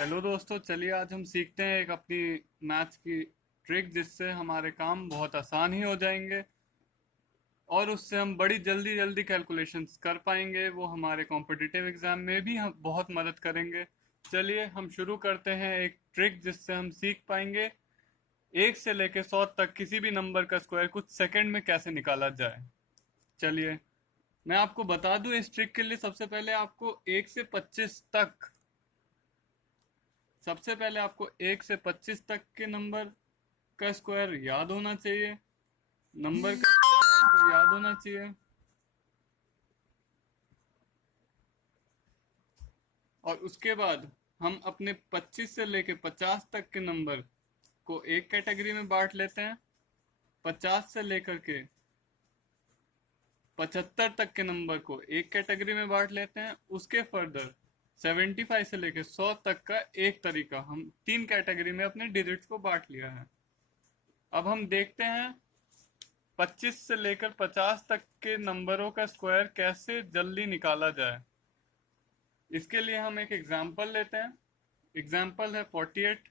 Hello दोस्तों, चलिए आज हम सीखते हैं एक अपनी मैथ्स की ट्रिक जिससे हमारे काम बहुत आसान ही हो जाएंगे और उससे हम बड़ी जल्दी जल्दी कैलकुलेशंस कर पाएंगे। वो हमारे कॉम्पिटिटिव एग्जाम में भी हम बहुत मदद करेंगे। चलिए हम शुरू करते हैं एक ट्रिक जिससे हम सीख पाएंगे 1 से लेकर 100 तक किसी भी नंबर का स्क्वायर कुछ सेकंड में कैसे निकाला जाए। चलिए मैं आपको बता दूं, इस ट्रिक के लिए सबसे पहले आपको 1 से 25 तक के नंबर का स्क्वायर याद होना चाहिए। नंबर का स्क्वायर आपको याद होना चाहिए और उसके बाद हम अपने 25 से लेके 50 तक के नंबर को एक कैटेगरी में बांट लेते हैं। 50 से लेकर के 75 तक के नंबर को एक कैटेगरी में बांट लेते हैं। उसके फर्दर 75 से लेकर 100 तक का एक तरीका, हम 3 कैटेगरी में अपने डिजिट्स को बांट लिया है। अब हम देखते हैं 25 से लेकर 50 तक के नंबरों का स्क्वायर कैसे जल्दी निकाला जाए। इसके लिए हम एक एग्जाम्पल लेते हैं। एग्जाम्पल है 48।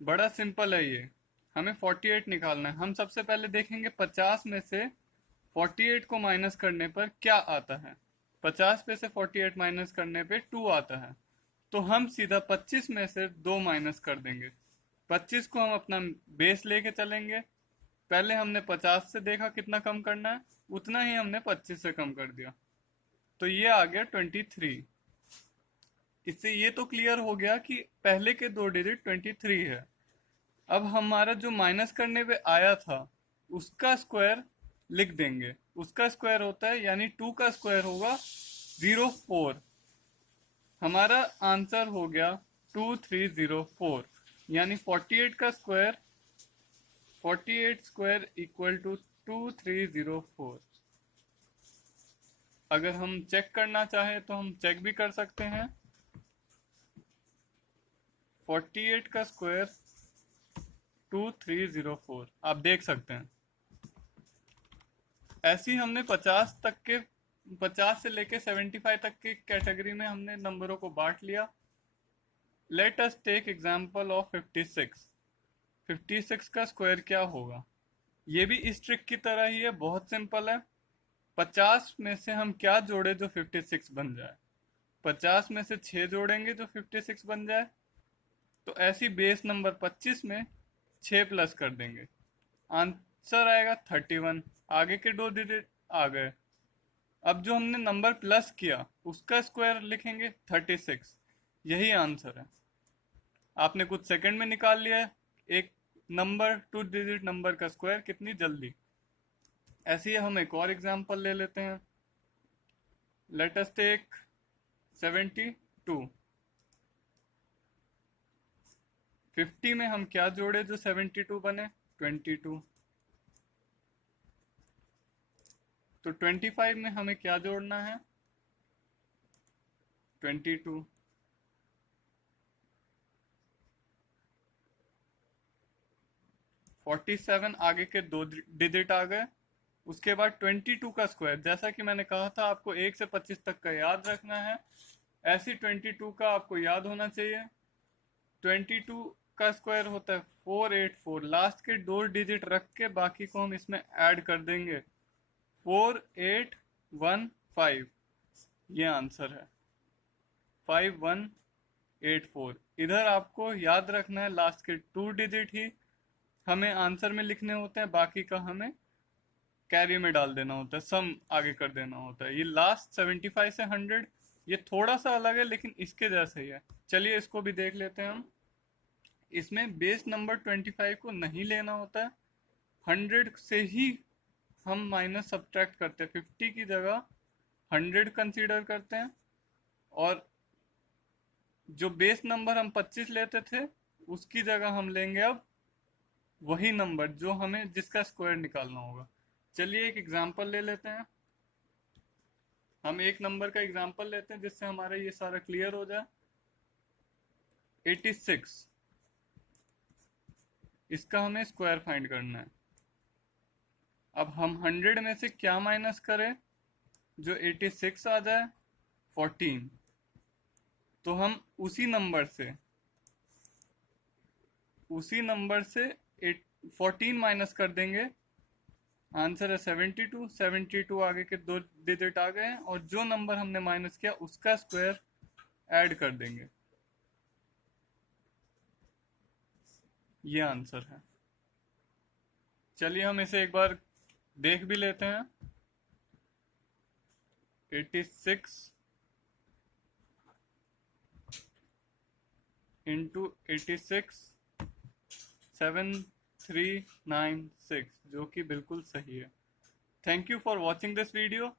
बड़ा सिंपल है ये। हमें 48 निकालना है। हम सबसे पहले देखेंगे 50 में से 48 को माइनस करने पर क्या आता है। 50 में से 48 माइनस करने पे 2 आता है, तो हम सीधा 25 में से 2 माइनस कर देंगे। 25 को हम अपना बेस लेके चलेंगे। पहले हमने 50 से देखा कितना कम करना है, उतना ही हमने 25 से कम कर दिया, तो ये आ गया 23। इससे ये तो क्लियर हो गया कि पहले के दो डिजिट 23 है। अब हमारा जो माइनस करने पे आया था उसका स्क्वायर लिख देंगे। उसका स्क्वायर होता है, यानी 2 का स्क्वायर होगा 04। हमारा आंसर हो गया 2304, यानी 48 का स्क्वायर 48 स्क्वायर इक्वल टू 2304। अगर हम चेक करना चाहें तो हम चेक भी कर सकते हैं। 48 का स्क्वायर 2304 आप देख सकते हैं। ऐसे ही हमने 50 से लेके 75 तक की कैटेगरी में हमने नंबरों को बांट लिया। Let us take example of 56। 56 का स्क्वायर क्या होगा? ये भी इस ट्रिक की तरह ही है, बहुत सिंपल है। 50 में से हम क्या जोड़े जो 56 बन जाए? 50 में से 6 जोड़ेंगे जो 56 बन जाए। तो ऐसी बेस नंबर 25 में 6 प्लस कर देंगे, आंसर आएगा 31। आगे के दो डिजिट आ गए। अब जो हमने नंबर प्लस किया उसका स्क्वायर लिखेंगे 36। यही आंसर है। आपने कुछ सेकंड में निकाल लिया है एक नंबर, 2 डिजिट नंबर का स्क्वायर कितनी जल्दी। ऐसे ही हम एक और एग्जांपल ले लेते हैं। Late us take 72। 50 में हम क्या जोड़े जो 72 बने? 22। तो 25 में हमें क्या जोड़ना है? 22। 47 आगे के दो डिजिट आ गए। उसके बाद 22 का स्क्वायर, जैसा कि मैंने कहा था आपको 1 से 25 तक का याद रखना है, ऐसी 22 का आपको याद होना चाहिए। 22 का स्क्वायर होता है 484। लास्ट के दो डिजिट रख के बाकी को हम इसमें ऐड कर देंगे, 4815। ये आंसर है 5184। इधर आपको याद रखना है लास्ट के 2 डिजिट ही हमें आंसर में लिखने होते हैं, बाकी का हमें कैरी में डाल देना होता है, सम आगे कर देना होता है। ये लास्ट 75 से 100 ये थोड़ा सा अलग है लेकिन इसके जैसा ही है। चलिए इसको भी देख लेते हैं हम। इसमें बेस नंबर 25 को नहीं लेना होता है, 100 से ही हम माइनस सब्ट्रैक्ट करते हैं। 50 की जगह 100 कंसीडर करते हैं और जो बेस नंबर हम 25 लेते थे उसकी जगह हम लेंगे अब वही नंबर जो हमें जिसका स्क्वायर निकालना होगा। चलिए एक एग्जांपल ले लेते हैं। हम एक नंबर का एग्जांपल लेते हैं जिससे हमारा ये सारा क्लियर हो जाए। 86, इसका हमें स्क्वायर फाइंड करना है। अब हम 100 में से क्या माइनस करें? जो 86 आ जाए 14, तो हम उसी नंबर से 14 माइनस कर देंगे। आंसर है 72। 72 आगे के 2 डिजिट आ गए हैं, और जो नंबर हमने माइनस किया उसका स्क्वायर ऐड कर देंगे। ये आंसर है। चलिए हम इसे एक बार देख भी लेते हैं। 86 इंटू 86 7396, जो कि बिल्कुल सही है। Thank you for watching this video.